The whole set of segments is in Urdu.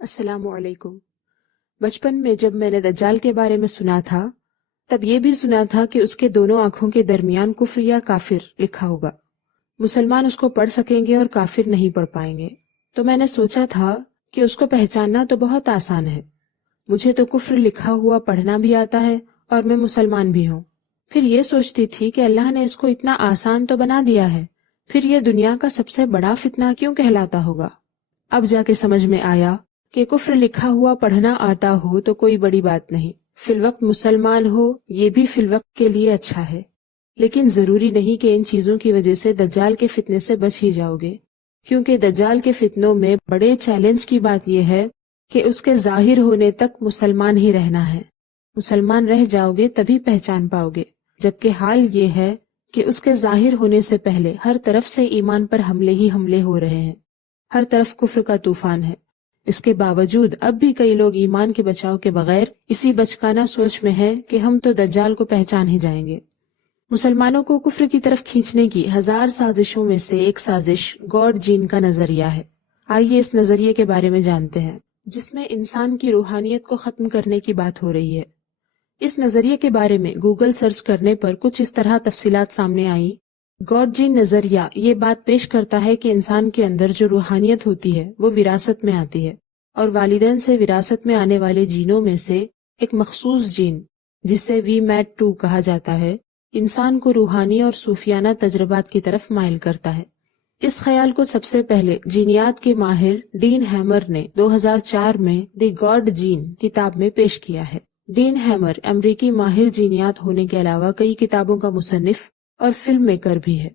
السلام علیکم۔ بچپن میں جب میں نے دجال کے بارے میں سنا تھا تب یہ بھی سنا تھا کہ اس کے دونوں آنکھوں کے درمیان کفر یا کافر لکھا ہوگا۔ مسلمان اس کو پڑھ سکیں گے اور کافر نہیں پڑھ پائیں گے۔ تو میں نے سوچا تھا کہ اس کو پہچاننا تو بہت آسان ہے، مجھے تو کفر لکھا ہوا پڑھنا بھی آتا ہے اور میں مسلمان بھی ہوں۔ پھر یہ سوچتی تھی کہ اللہ نے اس کو اتنا آسان تو بنا دیا ہے، پھر یہ دنیا کا سب سے بڑا فتنہ کیوں کہلاتا ہوگا؟ اب جا کے سمجھ میں آیا کہ کفر لکھا ہوا پڑھنا آتا ہو تو کوئی بڑی بات نہیں، فی الوقت مسلمان ہو یہ بھی فی الوقت کے لیے اچھا ہے، لیکن ضروری نہیں کہ ان چیزوں کی وجہ سے دجال کے فتنے سے بچ ہی جاؤ گے، کیونکہ دجال کے فتنوں میں بڑے چیلنج کی بات یہ ہے کہ اس کے ظاہر ہونے تک مسلمان ہی رہنا ہے۔ مسلمان رہ جاؤ گے تبھی پہچان پاؤ گے، جبکہ حال یہ ہے کہ اس کے ظاہر ہونے سے پہلے ہر طرف سے ایمان پر حملے ہی حملے ہو رہے ہیں، ہر طرف کفر کا طوفان ہے۔ اس کے باوجود اب بھی کئی لوگ ایمان کے بچاؤ کے بغیر اسی بچکانہ سوچ میں ہیں کہ ہم تو دجال کو پہچان ہی جائیں گے۔ مسلمانوں کو کفر کی طرف کھینچنے کی 1000 سازشوں میں سے ایک سازش گاڈ جین کا نظریہ ہے۔ آئیے اس نظریے کے بارے میں جانتے ہیں، جس میں انسان کی روحانیت کو ختم کرنے کی بات ہو رہی ہے۔ اس نظریے کے بارے میں گوگل سرچ کرنے پر کچھ اس طرح تفصیلات سامنے آئیں۔ گاڈ جین نظریہ یہ بات پیش کرتا ہے کہ انسان کے اندر جو روحانیت ہوتی ہے وہ وراثت میں آتی ہے، اور والدین سے وراثت میں آنے والے جینوں میں سے ایک مخصوص جین جسے VMAT2 کہا جاتا ہے انسان کو روحانی اور صوفیانہ تجربات کی طرف مائل کرتا ہے۔ اس خیال کو سب سے پہلے جینیات کے ماہر ڈین ہیمر نے 2004 میں دی گاڈ جین کتاب میں پیش کیا ہے۔ ڈین ہیمر امریکی ماہر جینیات ہونے کے علاوہ کئی کتابوں کا مصنف اور فلم میکر بھی ہے۔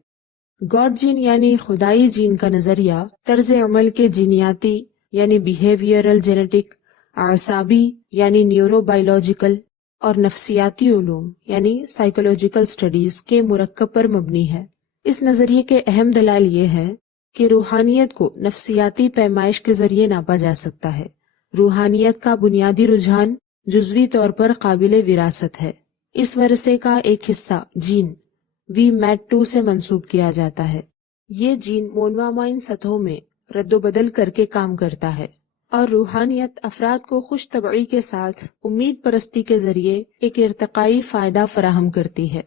گاڈ جین یعنی خدائی جین کا نظریہ طرز عمل کے جینیاتی یعنی بیہیویئرل جینیٹک، اعصابی یعنی نیورو بایولوجیکل اور نفسیاتی علوم یعنی سائیکولوجیکل سٹڈیز کے مرکب پر مبنی ہے۔ اس نظریے کے اہم دلائل یہ ہے کہ روحانیت کو نفسیاتی پیمائش کے ذریعے ناپا جا سکتا ہے۔ روحانیت کا بنیادی رجحان جزوی طور پر قابل وراثت ہے۔ اس ورثے کا ایک حصہ جین VMAT2 سے منسوب کیا جاتا ہے۔ یہ جین مونوامائن سطحوں میں رد و بدل کر کے کام کرتا ہے، اور روحانیت افراد کو خوش طبعی کے ساتھ امید پرستی کے ذریعے ایک ارتقائی فائدہ فراہم کرتی ہے۔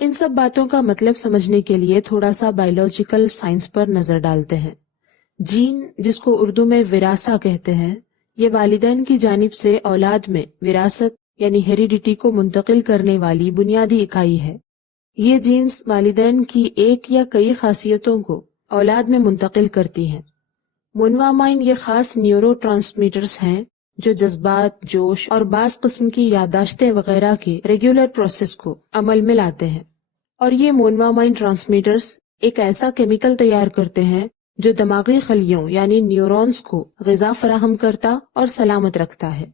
ان سب باتوں کا مطلب سمجھنے کے لیے تھوڑا سا بایولوجیکل سائنس پر نظر ڈالتے ہیں۔ جین، جس کو اردو میں وراثہ کہتے ہیں، یہ والدین کی جانب سے اولاد میں وراثت یعنی ہیریڈیٹی کو منتقل کرنے والی بنیادی اکائی ہے۔ یہ جینز والدین کی ایک یا کئی خاصیتوں کو اولاد میں منتقل کرتی ہیں۔ مونوامائن یہ خاص نیورو ٹرانسمیٹرز ہیں جو جذبات، جوش اور بعض قسم کی یادداشتیں وغیرہ کے ریگولر پروسیس کو عمل میں لاتے ہیں، اور یہ مونوامائن ٹرانسمیٹرز ایک ایسا کیمیکل تیار کرتے ہیں جو دماغی خلیوں یعنی نیورونز کو غذا فراہم کرتا اور سلامت رکھتا ہے۔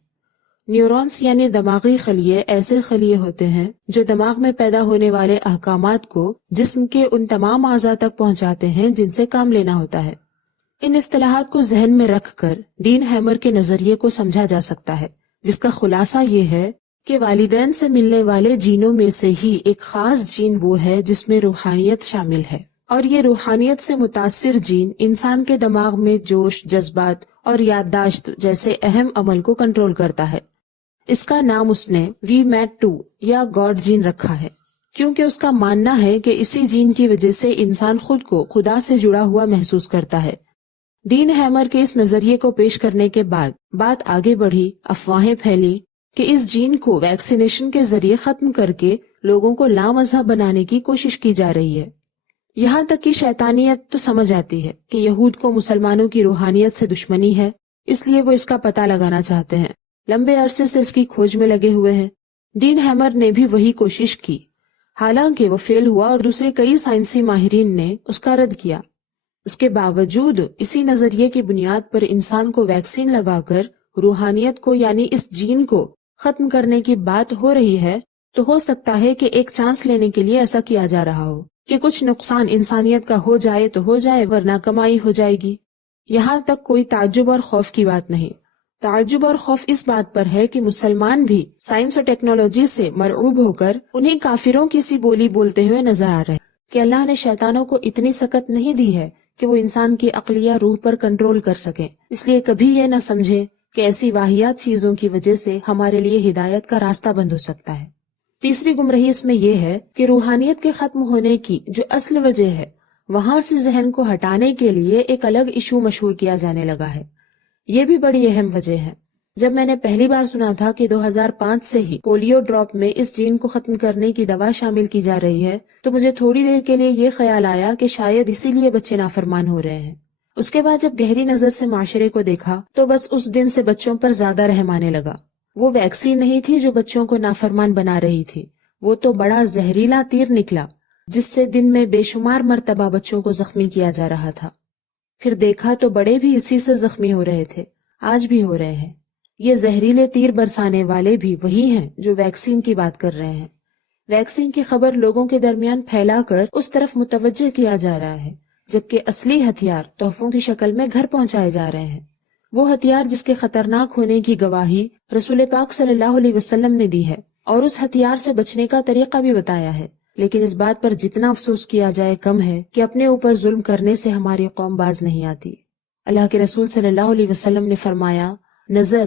نیورونز یعنی دماغی خلیے ایسے خلیے ہوتے ہیں جو دماغ میں پیدا ہونے والے احکامات کو جسم کے ان تمام اعضاء تک پہنچاتے ہیں جن سے کام لینا ہوتا ہے۔ ان اصطلاحات کو ذہن میں رکھ کر ڈین ہیمر کے نظریے کو سمجھا جا سکتا ہے، جس کا خلاصہ یہ ہے کہ والدین سے ملنے والے جینوں میں سے ہی ایک خاص جین وہ ہے جس میں روحانیت شامل ہے، اور یہ روحانیت سے متاثر جین انسان کے دماغ میں جوش، جذبات اور یادداشت جیسے اہم عمل کو کنٹرول کرتا ہے۔ اس کا نام اس نے VMAT2 یا گاڈ جین رکھا ہے، کیونکہ اس کا ماننا ہے کہ اسی جین کی وجہ سے انسان خود کو خدا سے جڑا ہوا محسوس کرتا ہے۔ ڈین ہیمر کے اس نظریے کو پیش کرنے کے بعد بات آگے بڑھی، افواہیں پھیلی کہ اس جین کو ویکسینیشن کے ذریعے ختم کر کے لوگوں کو لامذہب بنانے کی کوشش کی جا رہی ہے۔ یہاں تک کہ شیطانیت تو سمجھ آتی ہے کہ یہود کو مسلمانوں کی روحانیت سے دشمنی ہے، اس لیے وہ اس کا پتہ لگانا چاہتے ہیں، لمبے عرصے سے اس کی کھوج میں لگے ہوئے ہیں۔ ڈین ہیمر نے بھی وہی کوشش کی، حالانکہ وہ فیل ہوا اور دوسرے کئی سائنسی ماہرین نے اس کا رد کیا۔ اس کے باوجود اسی نظریے کی بنیاد پر انسان کو ویکسین لگا کر روحانیت کو یعنی اس جین کو ختم کرنے کی بات ہو رہی ہے، تو ہو سکتا ہے کہ ایک چانس لینے کے لیے ایسا کیا جا رہا ہو کہ کچھ نقصان انسانیت کا ہو جائے تو ہو جائے، ورنہ کمائی ہو جائے گی۔ یہاں تک کوئی تعجب اور خوف کی بات نہیں۔ تعجب اور خوف اس بات پر ہے کہ مسلمان بھی سائنس اور ٹیکنالوجی سے مرعوب ہو کر انہیں کافروں کی سی بولی بولتے ہوئے نظر آ رہے ہیں کہ اللہ نے شیطانوں کو اتنی سکت نہیں دی ہے کہ وہ انسان کی عقلیہ روح پر کنٹرول کر سکیں، اس لیے کبھی یہ نہ سمجھیں کہ ایسی واہیات چیزوں کی وجہ سے ہمارے لیے ہدایت کا راستہ بند ہو سکتا ہے۔ تیسری گمراہی اس میں یہ ہے کہ روحانیت کے ختم ہونے کی جو اصل وجہ ہے وہاں سے ذہن کو ہٹانے کے لیے ایک الگ ایشو مشہور کیا جانے لگا ہے۔ یہ بھی بڑی اہم وجہ ہے۔ جب میں نے پہلی بار سنا تھا کہ 2005 سے ہی پولیو ڈراپ میں اس جین کو ختم کرنے کی دوا شامل کی جا رہی ہے تو مجھے تھوڑی دیر کے لیے یہ خیال آیا کہ شاید اسی لیے بچے نافرمان ہو رہے ہیں۔ اس کے بعد جب گہری نظر سے معاشرے کو دیکھا تو بس اس دن سے بچوں پر زیادہ رحم آنے لگا۔ وہ ویکسین نہیں تھی جو بچوں کو نافرمان بنا رہی تھی، وہ تو بڑا زہریلا تیر نکلا جس سے دن میں بے شمار مرتبہ بچوں کو زخمی کیا جا رہا تھا۔ پھر دیکھا تو بڑے بھی اسی سے زخمی ہو رہے تھے، آج بھی ہو رہے ہیں۔ یہ زہریلے تیر برسانے والے بھی وہی ہیں جو ویکسین کی بات کر رہے ہیں۔ ویکسین کی خبر لوگوں کے درمیان پھیلا کر اس طرف متوجہ کیا جا رہا ہے، جبکہ اصلی ہتھیار تحفوں کی شکل میں گھر پہنچائے جا رہے ہیں۔ وہ ہتھیار جس کے خطرناک ہونے کی گواہی رسول پاک صلی اللہ علیہ وسلم نے دی ہے اور اس ہتھیار سے بچنے کا طریقہ بھی بتایا ہے، لیکن اس بات پر جتنا افسوس کیا جائے کم ہے کہ اپنے اوپر ظلم کرنے سے ہماری قوم باز نہیں آتی۔ اللہ کے رسول صلی اللہ علیہ وسلم نے فرمایا، نظر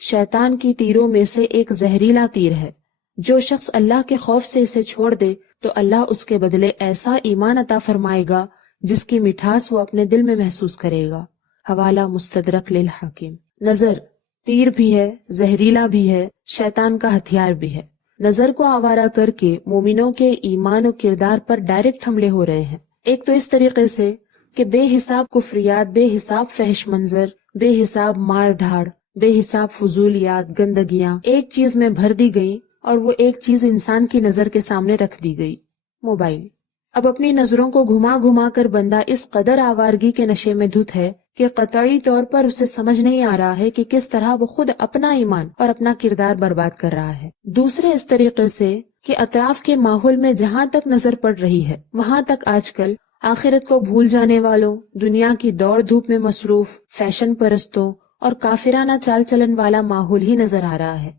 شیطان کی تیروں میں سے ایک زہریلا تیر ہے، جو شخص اللہ کے خوف سے اسے چھوڑ دے تو اللہ اس کے بدلے ایسا ایمان عطا فرمائے گا جس کی مٹھاس وہ اپنے دل میں محسوس کرے گا۔ حوالہ مستدرک للحاکم۔ نظر تیر بھی ہے، زہریلا بھی ہے، شیطان کا ہتھیار بھی ہے۔ نظر کو آوارہ کر کے مومنوں کے ایمان و کردار پر ڈائریکٹ حملے ہو رہے ہیں۔ ایک تو اس طریقے سے کہ بے حساب کفریات، بے حساب فحش منظر، بے حساب مار دھاڑ، بے حساب فضولیات، گندگیاں ایک چیز میں بھر دی گئیں اور وہ ایک چیز انسان کی نظر کے سامنے رکھ دی گئی، موبائل۔ اب اپنی نظروں کو گھما گھما کر بندہ اس قدر آوارگی کے نشے میں دھت ہے کہ قطعی طور پر اسے سمجھ نہیں آ رہا ہے کہ کس طرح وہ خود اپنا ایمان اور اپنا کردار برباد کر رہا ہے۔ دوسرے اس طریقے سے کہ اطراف کے ماحول میں جہاں تک نظر پڑ رہی ہے وہاں تک آج کل آخرت کو بھول جانے والوں، دنیا کی دوڑ دھوپ میں مصروف فیشن پرستوں اور کافرانہ چال چلن والا ماحول ہی نظر آ رہا ہے۔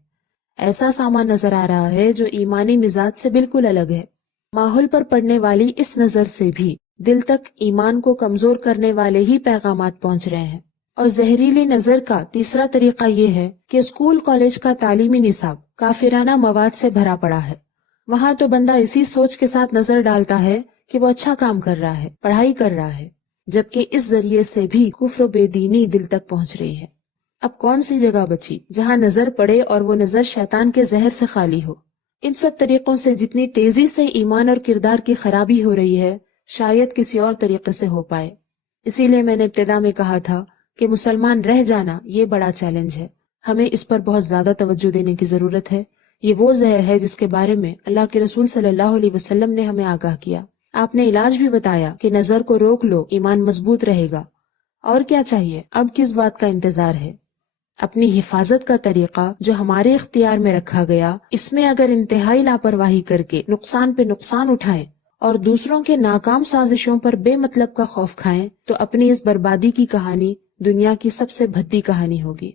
ایسا سامان نظر آ رہا ہے جو ایمانی مزاج سے بالکل الگ ہے۔ ماحول پر پڑنے والی اس نظر سے بھی دل تک ایمان کو کمزور کرنے والے ہی پیغامات پہنچ رہے ہیں۔ اور زہریلی نظر کا تیسرا طریقہ یہ ہے کہ اسکول کالج کا تعلیمی نصاب کافرانہ مواد سے بھرا پڑا ہے۔ وہاں تو بندہ اسی سوچ کے ساتھ نظر ڈالتا ہے کہ وہ اچھا کام کر رہا ہے، پڑھائی کر رہا ہے، جبکہ اس ذریعے سے بھی کفر و بے دینی دل تک پہنچ رہی ہے۔ اب کون سی جگہ بچی جہاں نظر پڑے اور وہ نظر شیطان کے زہر سے خالی ہو؟ ان سب طریقوں سے جتنی تیزی سے ایمان اور کردار کی خرابی ہو رہی ہے شاید کسی اور طریقے سے ہو پائے۔ اسی لیے میں نے ابتدا میں کہا تھا کہ مسلمان رہ جانا یہ بڑا چیلنج ہے، ہمیں اس پر بہت زیادہ توجہ دینے کی ضرورت ہے۔ یہ وہ زہر ہے جس کے بارے میں اللہ کے رسول صلی اللہ علیہ وسلم نے ہمیں آگاہ کیا۔ آپ نے علاج بھی بتایا کہ نظر کو روک لو، ایمان مضبوط رہے گا۔ اور کیا چاہیے؟ اب کس بات کا انتظار ہے؟ اپنی حفاظت کا طریقہ جو ہمارے اختیار میں رکھا گیا، اس میں اگر انتہائی لاپرواہی کر کے نقصان پہ نقصان اٹھائیں اور دوسروں کے ناکام سازشوں پر بے مطلب کا خوف کھائیں تو اپنی اس بربادی کی کہانی دنیا کی سب سے بھدی کہانی ہوگی۔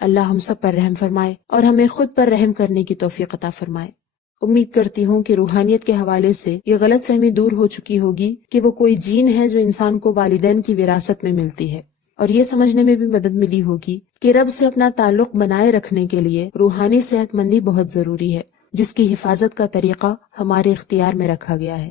اللہ ہم سب پر رحم فرمائے اور ہمیں خود پر رحم کرنے کی توفیق عطا فرمائے۔ امید کرتی ہوں کہ روحانیت کے حوالے سے یہ غلط فہمی دور ہو چکی ہوگی کہ وہ کوئی جین ہے جو انسان کو والدین کی وراثت میں ملتی ہے، اور یہ سمجھنے میں بھی مدد ملی ہوگی کہ رب سے اپنا تعلق بنائے رکھنے کے لیے روحانی صحت مندی بہت ضروری ہے، جس کی حفاظت کا طریقہ ہمارے اختیار میں رکھا گیا ہے۔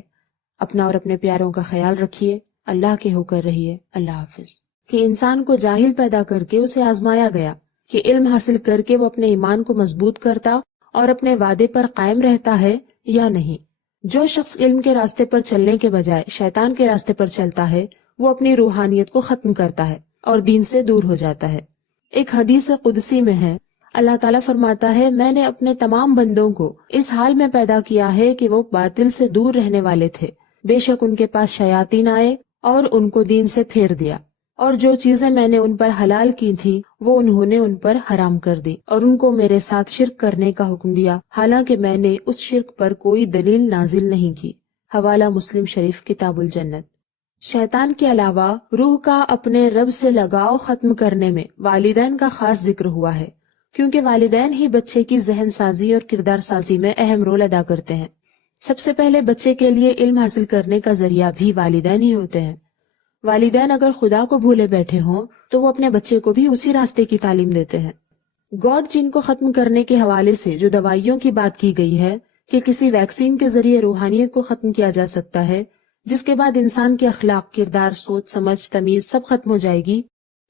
اپنا اور اپنے پیاروں کا خیال رکھیے، اللہ کے ہو کر رہیے۔ اللہ حافظ۔ کہ انسان کو جاہل پیدا کر کے اسے آزمایا گیا کہ علم حاصل کر کے وہ اپنے ایمان کو مضبوط کرتا اور اپنے وعدے پر قائم رہتا ہے یا نہیں۔ جو شخص علم کے راستے پر چلنے کے بجائے شیطان کے راستے پر چلتا ہے وہ اپنی روحانیت کو ختم کرتا ہے اور دین سے دور ہو جاتا ہے۔ ایک حدیث قدسی میں ہے، اللہ تعالیٰ فرماتا ہے، میں نے اپنے تمام بندوں کو اس حال میں پیدا کیا ہے کہ وہ باطل سے دور رہنے والے تھے، بے شک ان کے پاس شیاطین آئے اور ان کو دین سے پھیر دیا، اور جو چیزیں میں نے ان پر حلال کی تھی وہ انہوں نے ان پر حرام کر دی، اور ان کو میرے ساتھ شرک کرنے کا حکم دیا، حالانکہ میں نے اس شرک پر کوئی دلیل نازل نہیں کی۔ حوالہ مسلم شریف کتاب الجنت۔ شیطان کے علاوہ روح کا اپنے رب سے لگاؤ ختم کرنے میں والدین کا خاص ذکر ہوا ہے، کیونکہ والدین ہی بچے کی ذہن سازی اور کردار سازی میں اہم رول ادا کرتے ہیں۔ سب سے پہلے بچے کے لیے علم حاصل کرنے کا ذریعہ بھی والدین ہی ہوتے ہیں۔ والدین اگر خدا کو بھولے بیٹھے ہوں تو وہ اپنے بچے کو بھی اسی راستے کی تعلیم دیتے ہیں۔ گاڈ جین کو ختم کرنے کے حوالے سے جو دوائیوں کی بات کی گئی ہے کہ کسی ویکسین کے ذریعے روحانیت کو ختم کیا جا سکتا ہے، جس کے بعد انسان کے اخلاق، کردار، سوچ سمجھ، تمیز سب ختم ہو جائے گی،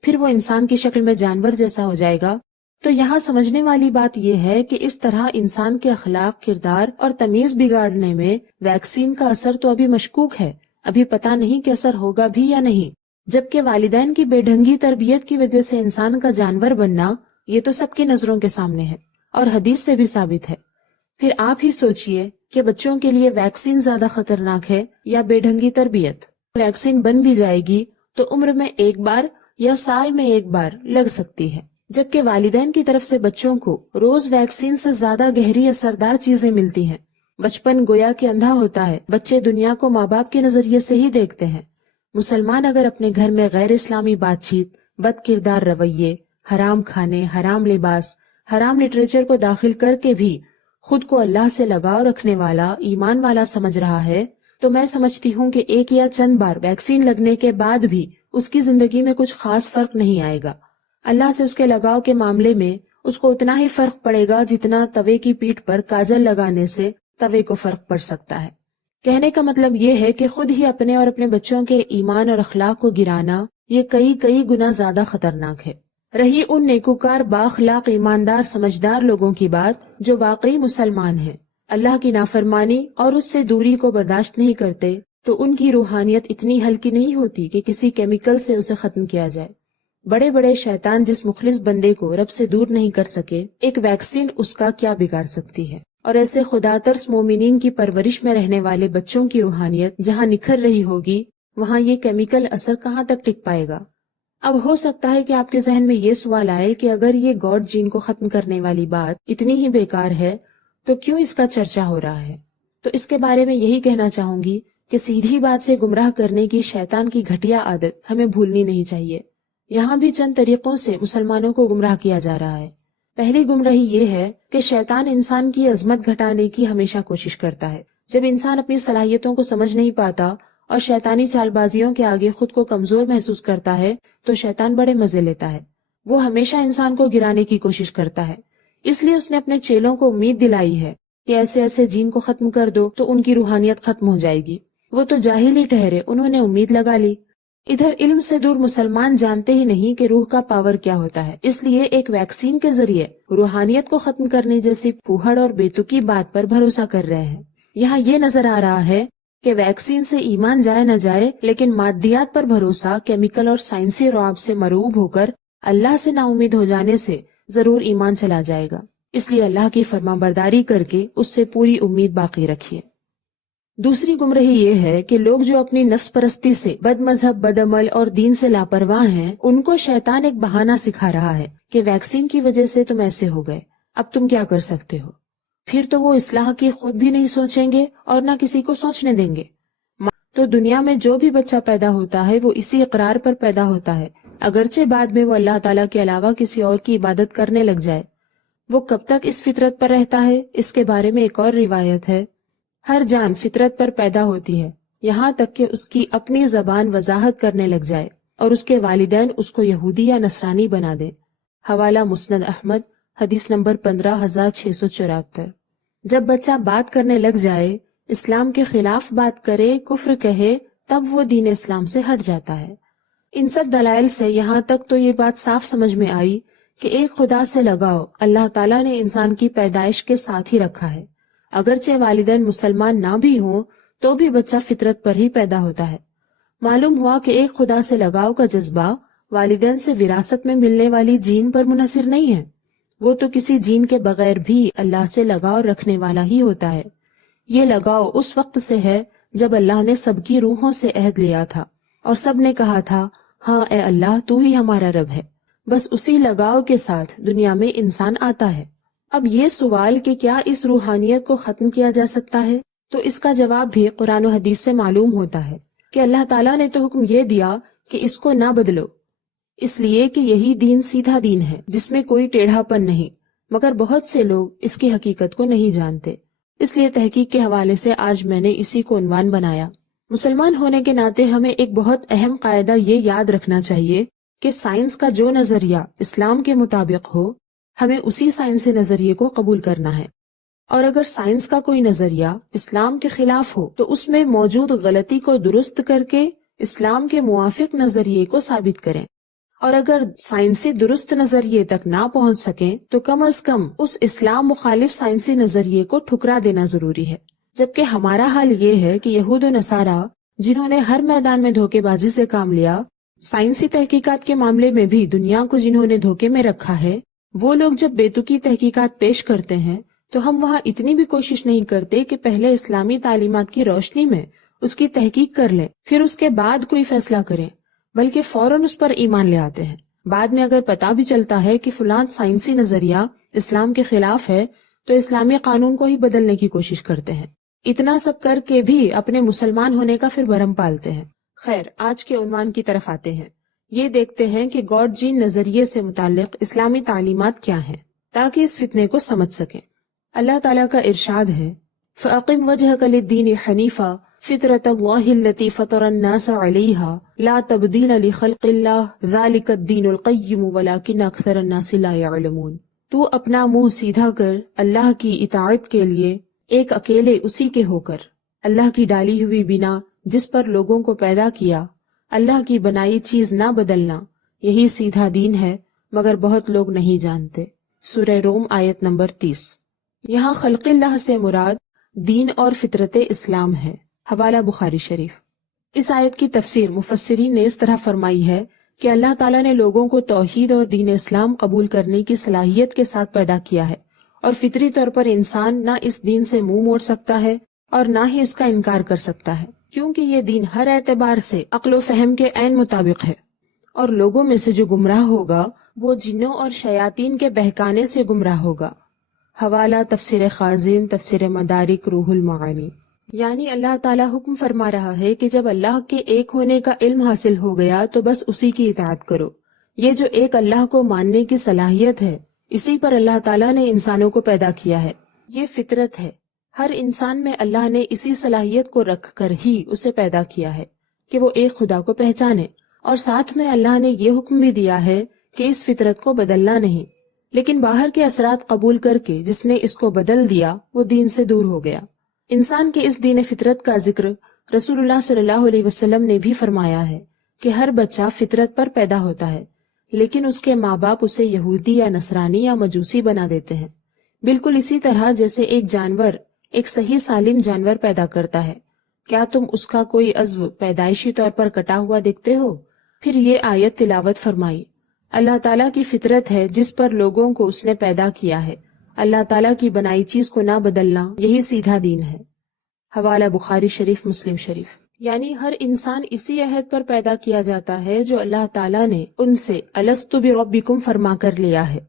پھر وہ انسان کی شکل میں جانور جیسا ہو جائے گا، تو یہاں سمجھنے والی بات یہ ہے کہ اس طرح انسان کے اخلاق، کردار اور تمیز بگاڑنے میں ویکسین کا اثر تو ابھی مشکوک ہے، ابھی پتہ نہیں کہ اثر ہوگا بھی یا نہیں، جبکہ والدین کی بے ڈھنگی تربیت کی وجہ سے انسان کا جانور بننا یہ تو سب کی نظروں کے سامنے ہے اور حدیث سے بھی ثابت ہے۔ پھر آپ ہی سوچئے کہ بچوں کے لیے ویکسین زیادہ خطرناک ہے یا بے ڈھنگی تربیت؟ ویکسین بن بھی جائے گی تو عمر میں ایک بار یا سال میں ایک بار لگ سکتی ہے، جبکہ والدین کی طرف سے بچوں کو روز ویکسین سے زیادہ گہری اثردار چیزیں ملتی ہیں۔ بچپن گویا کہ اندھا ہوتا ہے، بچے دنیا کو ماں باپ کے نظریے سے ہی دیکھتے ہیں۔ مسلمان اگر اپنے گھر میں غیر اسلامی بات چیت، بد کردار رویے، حرام کھانے، حرام لباس، حرام لٹریچر کو داخل کر کے بھی خود کو اللہ سے لگاؤ رکھنے والا، ایمان والا سمجھ رہا ہے، تو میں سمجھتی ہوں کہ ایک یا چند بار ویکسین لگنے کے بعد بھی اس کی زندگی میں کچھ خاص فرق نہیں آئے گا۔ اللہ سے اس کے لگاؤ کے معاملے میں اس کو اتنا ہی فرق پڑے گا جتنا توے کی پیٹھ پر کاجل لگانے سے توے کو فرق پڑ سکتا ہے۔ کہنے کا مطلب یہ ہے کہ خود ہی اپنے اور اپنے بچوں کے ایمان اور اخلاق کو گرانا یہ کئی گنا زیادہ خطرناک ہے۔ رہی ان نیکوکار، بااخلاق، ایماندار، سمجھدار لوگوں کی بات جو واقعی مسلمان ہیں، اللہ کی نافرمانی اور اس سے دوری کو برداشت نہیں کرتے، تو ان کی روحانیت اتنی ہلکی نہیں ہوتی کہ کسی کیمیکل سے اسے ختم کیا جائے۔ بڑے بڑے شیطان جس مخلص بندے کو رب سے دور نہیں کر سکے، ایک ویکسین اس کا کیا بگاڑ سکتی ہے؟ اور ایسے خدا ترس مومنین کی پرورش میں رہنے والے بچوں کی روحانیت جہاں نکھر رہی ہوگی، وہاں یہ کیمیکل اثر کہاں تک ٹک پائے گا؟ اب ہو سکتا ہے کہ آپ کے ذہن میں یہ سوال آئے کہ اگر یہ گاڈ جین کو ختم کرنے والی بات اتنی ہی بیکار ہے تو کیوں اس کا چرچا ہو رہا ہے؟ تو اس کے بارے میں یہی کہنا چاہوں گی کہ سیدھی بات سے گمراہ کرنے کی شیطان کی گھٹیا عادت ہمیں بھولنی نہیں چاہیے۔ یہاں بھی چند طریقوں سے مسلمانوں کو گمراہ کیا جا رہا ہے۔ پہلی گمراہی یہ ہے کہ شیطان انسان کی عظمت گھٹانے کی ہمیشہ کوشش کرتا ہے۔ جب انسان اپنی صلاحیتوں کو سمجھ نہیں پاتا اور شیطانی چال بازیوں کے آگے خود کو کمزور محسوس کرتا ہے تو شیطان بڑے مزے لیتا ہے۔ وہ ہمیشہ انسان کو گرانے کی کوشش کرتا ہے۔ اس لیے اس نے اپنے چیلوں کو امید دلائی ہے کہ ایسے ایسے جین کو ختم کر دو تو ان کی روحانیت ختم ہو جائے گی۔ وہ تو جاہل ہی ٹھہرے، انہوں نے امید لگا لی۔ ادھر علم سے دور مسلمان جانتے ہی نہیں کہ روح کا پاور کیا ہوتا ہے، اس لیے ایک ویکسین کے ذریعے روحانیت کو ختم کرنے جیسی پھوہڑ اور بیتوکی بات پر بھروسہ کر رہے ہیں۔ یہاں یہ نظر آ رہا ہے کہ ویکسین سے ایمان جائے نہ جائے، لیکن مادیات پر بھروسہ کیمیکل اور سائنسی رعب سے مرعوب ہو کر اللہ سے نا امید ہو جانے سے ضرور ایمان چلا جائے گا۔ اس لیے اللہ کی فرما برداری کر کے اس سے پوری امید باقی رکھیے۔ دوسری گمراہی یہ ہے کہ لوگ جو اپنی نفس پرستی سے بد مذہب، بد عمل اور دین سے لاپرواہ ہیں، ان کو شیطان ایک بہانہ سکھا رہا ہے کہ ویکسین کی وجہ سے تم ایسے ہو گئے، اب تم کیا کر سکتے ہو؟ پھر تو وہ اصلاح کی خود بھی نہیں سوچیں گے اور نہ کسی کو سوچنے دیں گے۔ تو دنیا میں جو بھی بچہ پیدا ہوتا ہے وہ اسی اقرار پر پیدا ہوتا ہے، اگرچہ بعد میں وہ اللہ تعالیٰ کے علاوہ کسی اور کی عبادت کرنے لگ جائے۔ وہ کب تک اس فطرت پر رہتا ہے، اس کے بارے میں ایک اور روایت ہے۔ ہر جان فطرت پر پیدا ہوتی ہے، یہاں تک کہ اس کی اپنی زبان وضاحت کرنے لگ جائے اور اس کے والدین اس کو یہودی یا نصرانی بنا دیں۔ حوالہ مسند احمد، حدیث نمبر 15674۔ جب بچہ بات کرنے لگ جائے، اسلام کے خلاف بات کرے، کفر کہے، تب وہ دین اسلام سے ہٹ جاتا ہے۔ ان سب دلائل سے یہاں تک تو یہ بات صاف سمجھ میں آئی کہ ایک خدا سے لگاؤ اللہ تعالیٰ نے انسان کی پیدائش کے ساتھ ہی رکھا ہے۔ اگرچہ والدین مسلمان نہ بھی ہوں تو بھی بچہ فطرت پر ہی پیدا ہوتا ہے۔ معلوم ہوا کہ ایک خدا سے لگاؤ کا جذبہ والدین سے وراثت میں ملنے والی جین پر منحصر نہیں ہے، وہ تو کسی جین کے بغیر بھی اللہ سے لگاؤ رکھنے والا ہی ہوتا ہے۔ یہ لگاؤ اس وقت سے ہے جب اللہ نے سب کی روحوں سے عہد لیا تھا اور سب نے کہا تھا، ہاں اے اللہ تو ہی ہمارا رب ہے۔ بس اسی لگاؤ کے ساتھ دنیا میں انسان آتا ہے۔ اب یہ سوال کہ کیا اس روحانیت کو ختم کیا جا سکتا ہے، تو اس کا جواب بھی قرآن و حدیث سے معلوم ہوتا ہے کہ اللہ تعالیٰ نے تو حکم یہ دیا کہ اس کو نہ بدلو، اس لیے کہ یہی دین سیدھا دین ہے جس میں کوئی ٹیڑھا پن نہیں، مگر بہت سے لوگ اس کی حقیقت کو نہیں جانتے۔ اس لیے تحقیق کے حوالے سے آج میں نے اسی کو عنوان بنایا۔ مسلمان ہونے کے ناطے ہمیں ایک بہت اہم قاعدہ یہ یاد رکھنا چاہیے کہ سائنس کا جو نظریہ اسلام کے مطابق ہو، ہمیں اسی سائنسی نظریے کو قبول کرنا ہے، اور اگر سائنس کا کوئی نظریہ اسلام کے خلاف ہو تو اس میں موجود غلطی کو درست کر کے اسلام کے موافق نظریے کو ثابت کریں، اور اگر سائنسی درست نظریے تک نہ پہنچ سکیں تو کم از کم اس اسلام مخالف سائنسی نظریے کو ٹھکرا دینا ضروری ہے۔ جبکہ ہمارا حال یہ ہے کہ یہود و نصارہ جنہوں نے ہر میدان میں دھوکے بازی سے کام لیا، سائنسی تحقیقات کے معاملے میں بھی دنیا کو جنہوں نے دھوکے میں رکھا ہے، وہ لوگ جب بیتوکی تحقیقات پیش کرتے ہیں تو ہم وہاں اتنی بھی کوشش نہیں کرتے کہ پہلے اسلامی تعلیمات کی روشنی میں اس کی تحقیق کر لیں، پھر اس کے بعد کوئی فیصلہ کریں، بلکہ فوراً اس پر ایمان لے آتے ہیں۔ بعد میں اگر پتہ بھی چلتا ہے کہ فلاں سائنسی نظریہ اسلام کے خلاف ہے تو اسلامی قانون کو ہی بدلنے کی کوشش کرتے ہیں۔ اتنا سب کر کے بھی اپنے مسلمان ہونے کا پھر بھرم پالتے ہیں۔ خیر، آج کے عنوان کی طرف آتے ہیں۔ یہ دیکھتے ہیں کہ گاڈ جین نظریے سے متعلق اسلامی تعلیمات کیا ہیں تاکہ اس فتنے کو سمجھ سکیں۔ اللہ تعالیٰ کا ارشاد ہے، فَأَقِمْ وَجْهَكَ لِلدِّينِ حَنِيفًا فِطْرَةَ اللَّهِ الَّتِي فَطَرَ النَّاسَ عَلَيْهَا لَا تَبْدِيلَ لِخَلْقِ اللَّهِ ذَلِكَ الدِّينُ الْقَيِّمُ وَلَكِنَّ أَكْثَرَ النَّاسِ لَا يَعْلَمُونَ۔ تو اپنا منہ سیدھا کر اللہ کی اطاعت کے لیے ایک اکیلے اسی کے ہو کر، اللہ کی ڈالی ہوئی بنا جس پر لوگوں کو پیدا کیا، اللہ کی بنائی چیز نہ بدلنا، یہی سیدھا دین ہے، مگر بہت لوگ نہیں جانتے۔ سورہ روم آیت نمبر 30۔ یہاں خلق اللہ سے مراد دین اور فطرت اسلام ہے۔ حوالہ بخاری شریف۔ اس آیت کی تفسیر مفسرین نے اس طرح فرمائی ہے کہ اللہ تعالیٰ نے لوگوں کو توحید اور دین اسلام قبول کرنے کی صلاحیت کے ساتھ پیدا کیا ہے، اور فطری طور پر انسان نہ اس دین سے منہ موڑ سکتا ہے اور نہ ہی اس کا انکار کر سکتا ہے، کیونکہ یہ دین ہر اعتبار سے عقل و فہم کے عین مطابق ہے، اور لوگوں میں سے جو گمراہ ہوگا وہ جنوں اور شیاطین کے بہکانے سے گمراہ ہوگا۔ حوالہ تفسیر خازن، تفسیر مدارک، روح المعانی۔ یعنی اللہ تعالیٰ حکم فرما رہا ہے کہ جب اللہ کے ایک ہونے کا علم حاصل ہو گیا تو بس اسی کی اطاعت کرو۔ یہ جو ایک اللہ کو ماننے کی صلاحیت ہے، اسی پر اللہ تعالیٰ نے انسانوں کو پیدا کیا ہے۔ یہ فطرت ہے، ہر انسان میں اللہ نے اسی صلاحیت کو رکھ کر ہی اسے پیدا کیا ہے کہ وہ ایک خدا کو پہچانے، اور ساتھ میں اللہ نے یہ حکم بھی دیا ہے کہ اس فطرت کو بدلنا نہیں، لیکن باہر کے اثرات قبول کر کے جس نے اس کو بدل دیا وہ دین سے دور ہو گیا۔ انسان کے اس دین فطرت کا ذکر رسول اللہ صلی اللہ علیہ وسلم نے بھی فرمایا ہے کہ ہر بچہ فطرت پر پیدا ہوتا ہے، لیکن اس کے ماں باپ اسے یہودی یا نصرانی یا مجوسی بنا دیتے ہیں، بالکل اسی طرح جیسے ایک جانور ایک صحیح سالم جانور پیدا کرتا ہے۔ کیا تم اس کا کوئی عضو پیدائشی طور پر کٹا ہوا دیکھتے ہو؟ پھر یہ آیت تلاوت فرمائی، اللہ تعالیٰ کی فطرت ہے جس پر لوگوں کو اس نے پیدا کیا ہے، اللہ تعالیٰ کی بنائی چیز کو نہ بدلنا، یہی سیدھا دین ہے۔ حوالہ بخاری شریف، مسلم شریف۔ یعنی ہر انسان اسی عہد پر پیدا کیا جاتا ہے جو اللہ تعالیٰ نے ان سے الستُ بربکم فرما کر لیا ہے۔